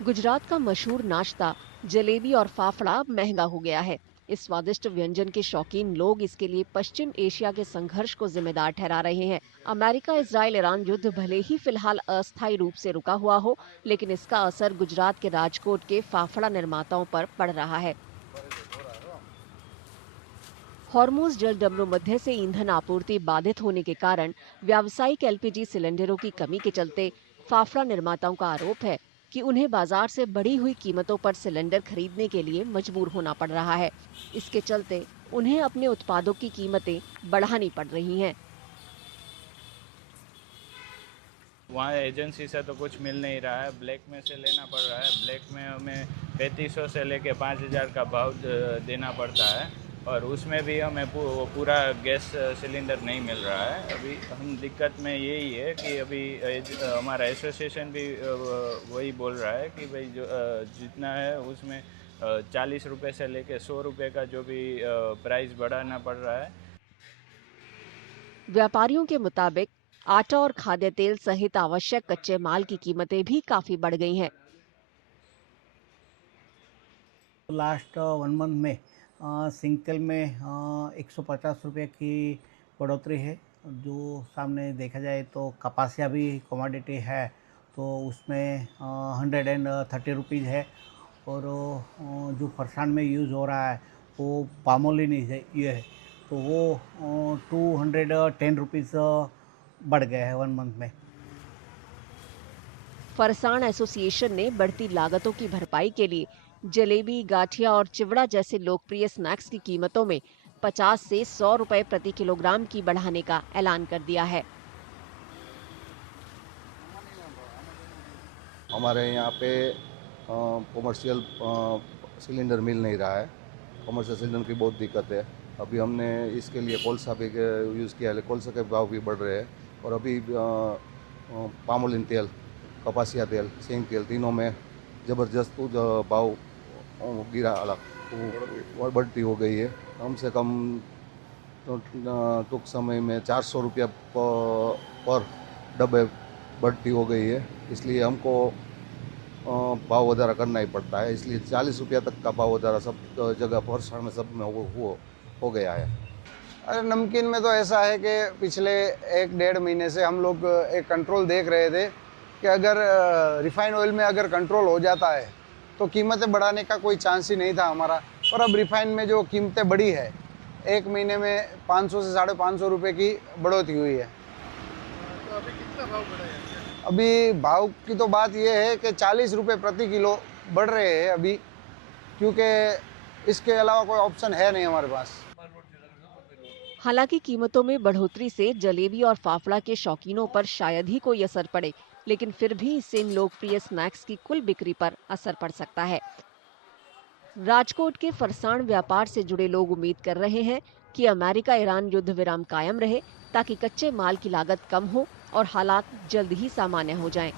गुजरात का मशहूर नाश्ता जलेबी और फाफड़ा अब महंगा हो गया है। इस स्वादिष्ट व्यंजन के शौकीन लोग इसके लिए पश्चिम एशिया के संघर्ष को जिम्मेदार ठहरा रहे हैं। अमेरिका इजराइल ईरान युद्ध भले ही फिलहाल अस्थायी रूप से रुका हुआ हो, लेकिन इसका असर गुजरात के राजकोट के फाफड़ा निर्माताओं पर पड़ रहा है। हॉर्मुज जलडमरू मध्य से ईंधन आपूर्ति बाधित होने के कारण व्यावसायिक एलपीजी सिलेंडरों की कमी के चलते फाफड़ा निर्माताओं का आरोप है कि उन्हें बाजार से बढ़ी हुई कीमतों पर सिलेंडर खरीदने के लिए मजबूर होना पड़ रहा है। इसके चलते उन्हें अपने उत्पादों की कीमतें बढ़ानी पड़ रही हैं। वहाँ एजेंसी से तो कुछ मिल नहीं रहा है, ब्लैक में से लेना पड़ रहा है। ब्लैक में हमें 3500 से लेके 5000 का भाव देना पड़ता है, और उसमें भी हमें पूरा गैस सिलेंडर नहीं मिल रहा है। अभी हम दिक्कत में यही है कि अभी हमारा एसोसिएशन भी वही बोल रहा है कि भाई जो जितना है उसमें 40 रुपये से लेके 100 रुपये का जो भी प्राइस बढ़ाना पड़ रहा है। व्यापारियों के मुताबिक आटा और खाद्य तेल सहित आवश्यक कच्चे माल की कीमतें भी काफी बढ़ गई हैं। लास्ट 1 मंथ में सिंगल में 150 रुपये की बढ़ोतरी है। जो सामने देखा जाए तो कपासिया भी कमोडिटी है, तो उसमें 130 रुपीज़ है। और जो फरसान में यूज़ हो रहा है वो पामोलिन ये है, तो वो 210 रुपीज़ बढ़ गया है 1 मंथ में। फरसान एसोसिएशन ने बढ़ती लागतों की भरपाई के लिए जलेबी, गाठिया और चिवड़ा जैसे लोकप्रिय स्नैक्स की कीमतों में 50 से 100 रुपए प्रति किलोग्राम की बढ़ाने का ऐलान कर दिया है। हमारे यहाँ पे कॉमर्शियल सिलेंडर मिल नहीं रहा है। कॉमर्शियल सिलेंडर की बहुत दिक्कत है। अभी हमने इसके लिए कोलसा भी यूज़ किया है, कोलसा के भाव भी बढ़ रहे हैं। और अभी पामोलिन तेल, कपासिया तेल, सेंग तेल, तीनों में ज़बरदस्त भाव गिरा वो बढ़ती हो गई है। कम से कम टूंक समय में 400 रुपया पर डब्बे बढ़ती हो गई है। इसलिए हमको भाव वधारा करना ही पड़ता है। इसलिए 40 रुपया तक का भाव वधारा सब जगह फरसाण में सब में हो गया है। अरे नमकीन में तो ऐसा है कि पिछले 1-1.5 महीने से हम लोग एक कंट्रोल देख रहे थे कि अगर रिफाइंड ऑयल में अगर कंट्रोल हो जाता है तो कीमतें बढ़ाने का कोई चांस ही नहीं था हमारा। और अब रिफाइंड में जो कीमतें बढ़ी है, 1 महीने में 500 से 550 रुपये की बढ़ोतरी हुई है। तो अभी कितना भाव बढ़ा है? अभी भाव की तो बात यह है कि 40 रुपये प्रति किलो बढ़ रहे हैं अभी, क्योंकि इसके अलावा कोई ऑप्शन है नहीं हमारे पास। हालांकि कीमतों में बढ़ोतरी से जलेबी और फाफड़ा के शौकीनों पर शायद ही कोई असर पड़े, लेकिन फिर भी इससे इन लोकप्रिय स्नैक्स की कुल बिक्री पर असर पड़ सकता है। राजकोट के फरसाण व्यापार से जुड़े लोग उम्मीद कर रहे हैं कि अमेरिका ईरान युद्ध विराम कायम रहे, ताकि कच्चे माल की लागत कम हो और हालात जल्द ही सामान्य हो जाएं।